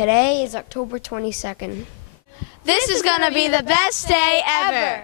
Today is October 22nd. This is going to be the best day ever.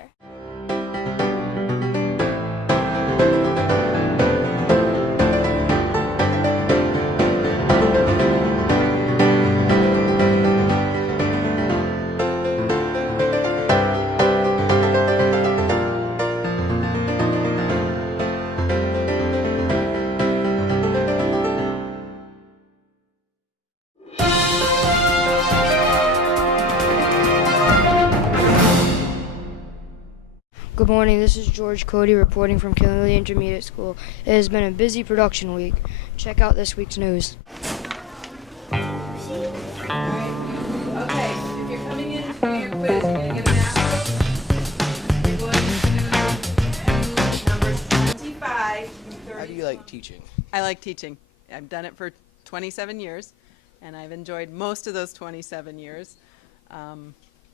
Good morning, this is George Cody reporting from Killingly Intermediate School. It has been a busy production week. Check out this week's news. Okay, if you're coming in to do your quiz, you're going to get an apple. You're going to do numbers 25 through 30. How do you like teaching? I like teaching. I've done it for 27 years, and I've enjoyed most of those 27 years.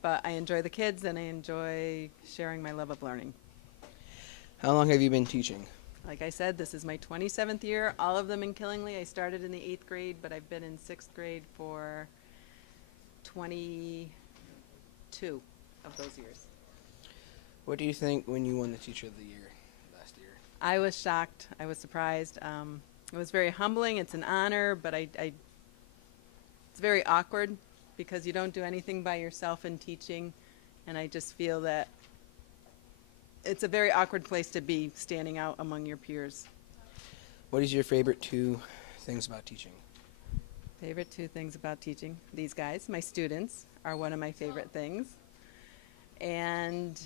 But I enjoy the kids, and I enjoy sharing my love of learning. How long have you been teaching? Like I said, this is my 27th year, all of them in Killingly. I started in the 8th grade, but I've been in 6th grade for 22 of those years. What do you think when you won the Teacher of the Year last year? I was shocked. I was surprised. It was very humbling. It's an honor, but it's very awkward because you don't do anything by yourself in teaching, and I just feel that it's a very awkward place to be, standing out among your peers. What is your favorite 2 things about teaching? Favorite 2 things about teaching? These guys, my students, are one of my favorite things. And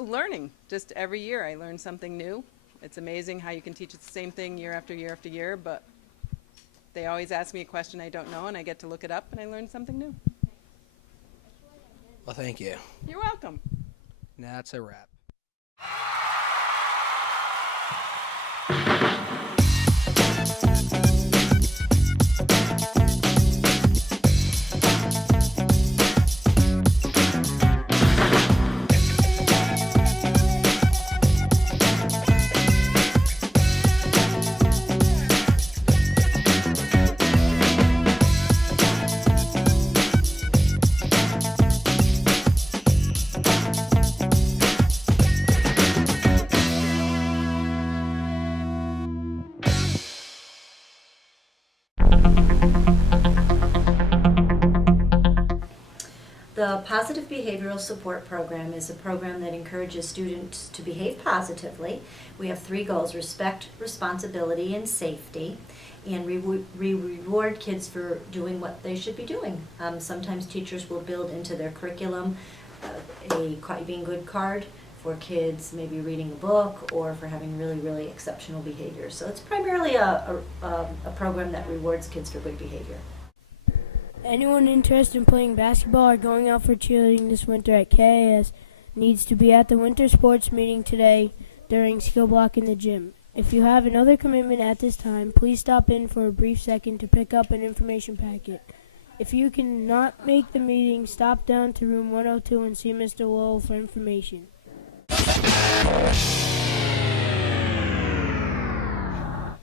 learning. Just every year I learn something new. It's amazing how you can teach the same thing year after year after year, but they always ask me a question I don't know, and I get to look it up, and I learn something new. Well, thank you. You're welcome. Now that's a wrap. The Positive Behavioral Support Program is a program that encourages students to behave positively. We have 3 goals: respect, responsibility, and safety. And we reward kids for doing what they should be doing. Sometimes teachers will build into their curriculum a being good card for kids maybe reading a book or for having really, really exceptional behavior. So it's primarily a program that rewards kids for good behavior. Anyone interested in playing basketball or going out for cheerleading this winter at KIS needs to be at the winter sports meeting today during skill block in the gym. If you have another commitment at this time, please stop in for a brief second to pick up an information packet. If you cannot make the meeting, stop down to room 102 and see Mr. Lowell for information.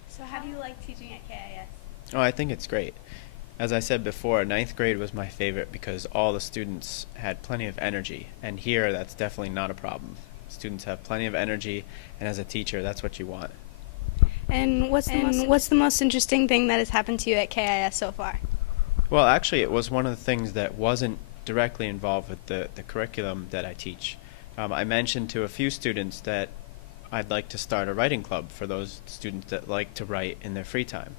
So how do you like teaching at KIS? Oh, I think it's great. As I said before, 9th grade was my favorite because all the students had plenty of energy, and here that's definitely not a problem. Students have plenty of energy, and as a teacher, that's what you want. And what's the most interesting thing that has happened to you at KIS so far? Well, actually, it was one of the things that wasn't directly involved with the curriculum that I teach. I mentioned to a few students that I'd like to start a writing club for those students that like to write in their free time.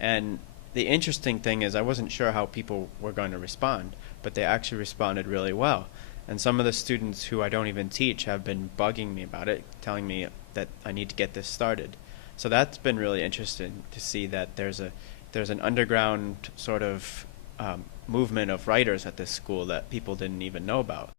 And the interesting thing is I wasn't sure how people were going to respond, but they actually responded really well. And some of the students who I don't even teach have been bugging me about it, telling me that I need to get this started. So that's been really interesting to see that there's an underground sort of movement of writers at this school that people didn't even know about.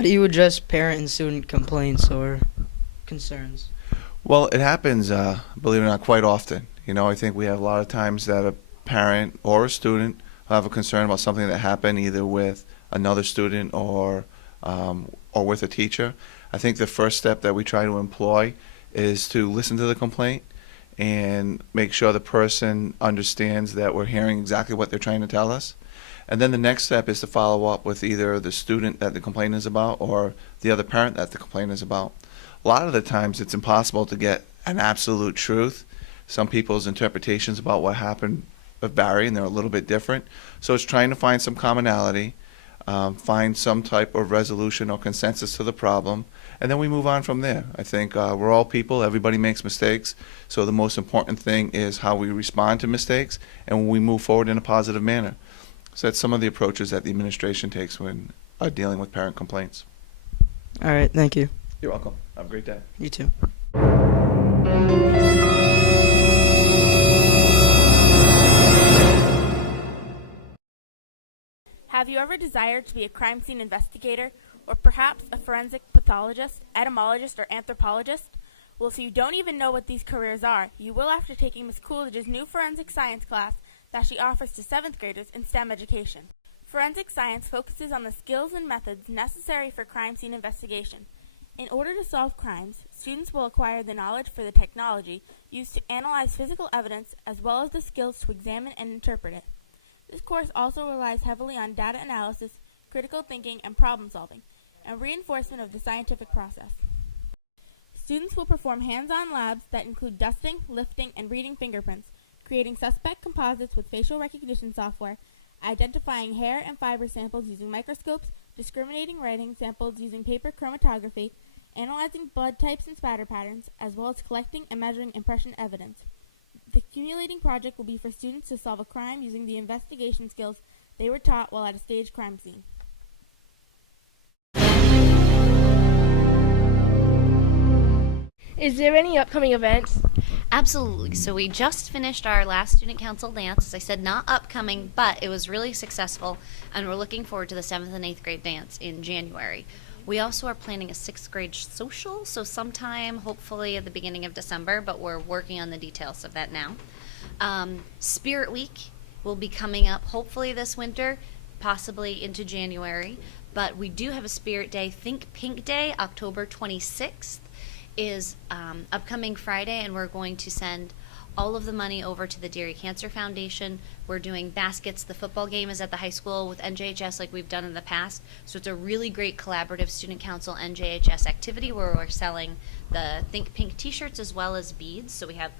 How do you address parent and student complaints or concerns? Well, it happens, believe it or not, quite often. You know, I think we have a lot of times that a parent or a student will have a concern about something that happened either with another student or with a teacher. I think the first step that we try to employ is to listen to the complaint and make sure the person understands that we're hearing exactly what they're trying to tell us. And then the next step is to follow up with either the student that the complaint is about or the other parent that the complaint is about. A lot of the times it's impossible to get an absolute truth. Some people's interpretations about what happened vary and they're a little bit different. So it's trying to find some commonality, find some type of resolution or consensus to the problem, and then we move on from there. I think we're all people, everybody makes mistakes, so the most important thing is how we respond to mistakes and when we move forward in a positive manner. So that's some of the approaches that the administration takes when dealing with parent complaints. All right, thank you. You're welcome. Have a great day. You too. Have you ever desired to be a crime scene investigator, or perhaps a forensic pathologist, etymologist, or anthropologist? Well, if you don't even know what these careers are, you will after taking Miss Coolidge's new forensic science class that she offers to 7th graders in STEM education. Forensic science focuses on the skills and methods necessary for crime scene investigation. In order to solve crimes, students will acquire the knowledge for the technology used to analyze physical evidence as well as the skills to examine and interpret it. This course also relies heavily on data analysis, critical thinking, and problem solving, and reinforcement of the scientific process. Students will perform hands-on labs that include dusting, lifting, and reading fingerprints, creating suspect composites with facial recognition software, identifying hair and fiber samples using microscopes, discriminating writing samples using paper chromatography, analyzing blood types and spatter patterns, as well as collecting and measuring impression evidence. The accumulating project will be for students to solve a crime using the investigation skills they were taught while at a staged crime scene. Is there any upcoming events? Absolutely. So we just finished our last student council dance. As I said, not upcoming, but it was really successful, and we're looking forward to the 7th and 8th grade dance in January. We also are planning a 6th grade social, so sometime, hopefully at the beginning of December, but we're working on the details of that now. Spirit Week will be coming up hopefully this winter, possibly into January, but we do have a Spirit Day, Think Pink Day, October 26th. Is upcoming Friday, and we're going to send all of the money over to the Dairy Cancer Foundation. We're doing baskets. The football game is at the high school with NJHS like we've done in the past. So it's a really great collaborative student council NJHS activity where we're selling the Think Pink t-shirts as well as beads. So we have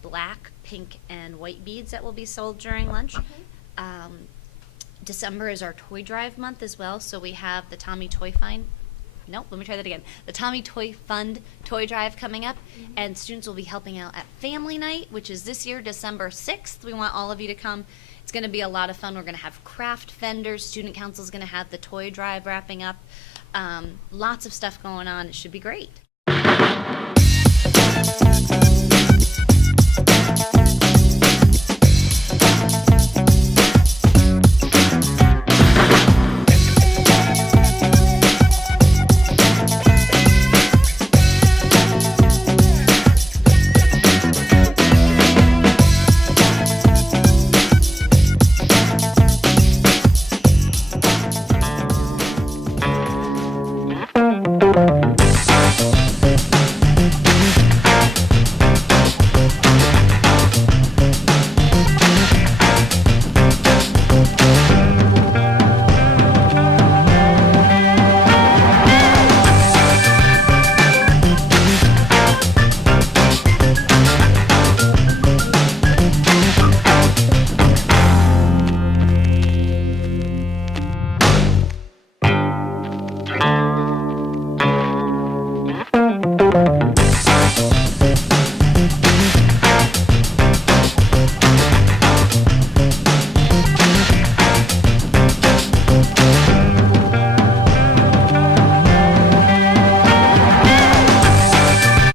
black, pink, and white beads that will be sold during lunch. December is our toy drive month as well. So we have the Tommy Toy Find. Nope, let me try that again. The Tommy Toy Fund toy drive coming up, and students will be helping out at Family Night, which is this year, December 6th. We want all of you to come. It's going to be a lot of fun. We're going to have craft vendors. Student Council is going to have the toy drive wrapping up. Lots of stuff going on. It should be great.